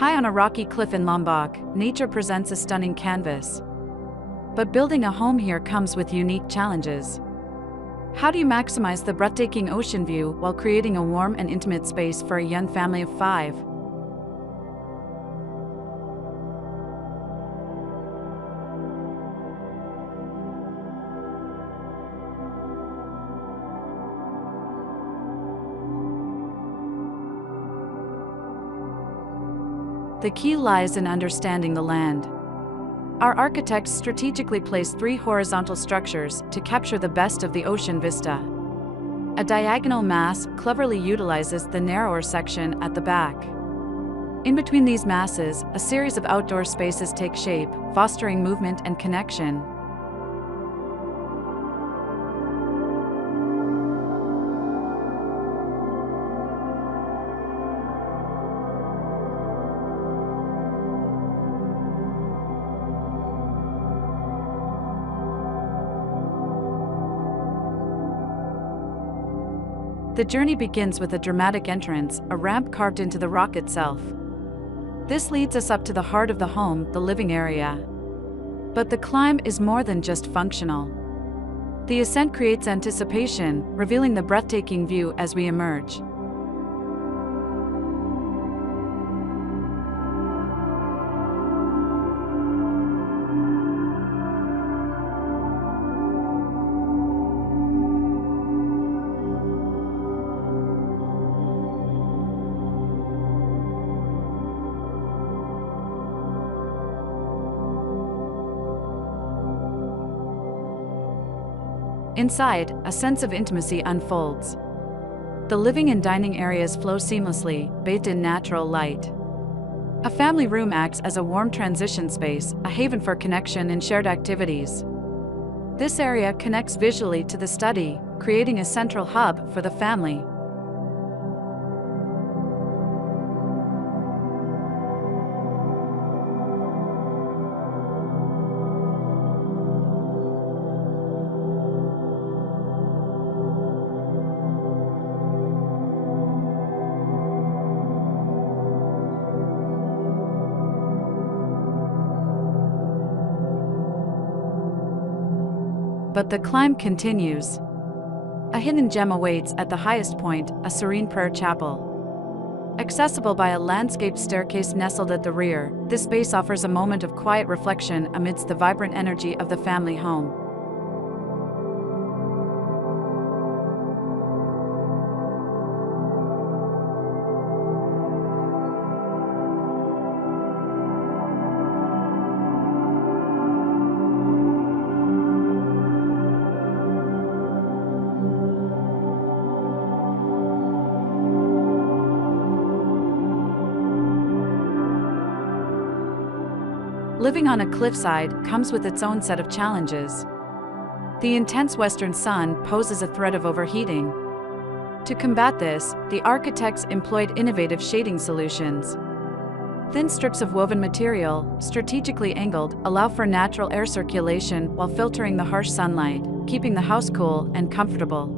High on a rocky cliff in Lombok, nature presents a stunning canvas. But building a home here comes with unique challenges. How do you maximize the breathtaking ocean view while creating a warm and intimate space for a young family of 5? The key lies in understanding the land. Our architects strategically placed 3 horizontal structures to capture the best of the ocean vista. A diagonal mass cleverly utilizes the narrower section at the back. In between these masses, a series of outdoor spaces take shape, fostering movement and connection. The journey begins with a dramatic entrance, a ramp carved into the rock itself. This leads us up to the heart of the home, the living area. But the climb is more than just functional. The ascent creates anticipation, revealing the breathtaking view as we emerge. Inside, a sense of intimacy unfolds. The living and dining areas flow seamlessly, bathed in natural light. A family room acts as a warm transition space, a haven for connection and shared activities. This area connects visually to the study, creating a central hub for the family. But the climb continues. A hidden gem awaits at the highest point, a serene prayer chapel. Accessible by a landscaped staircase nestled at the rear, this space offers a moment of quiet reflection amidst the vibrant energy of the family home. Living on a cliffside comes with its own set of challenges. The intense western sun poses a threat of overheating. To combat this, the architects employed innovative shading solutions. Thin strips of woven material, strategically angled, allow for natural air circulation while filtering the harsh sunlight, keeping the house cool and comfortable.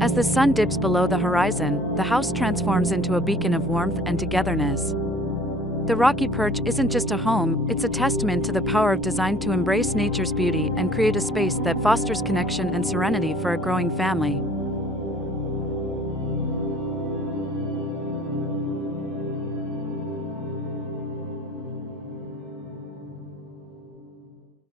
As the sun dips below the horizon, the house transforms into a beacon of warmth and togetherness. The rocky perch isn't just a home, it's a testament to the power of design to embrace nature's beauty and create a space that fosters connection and serenity for a growing family.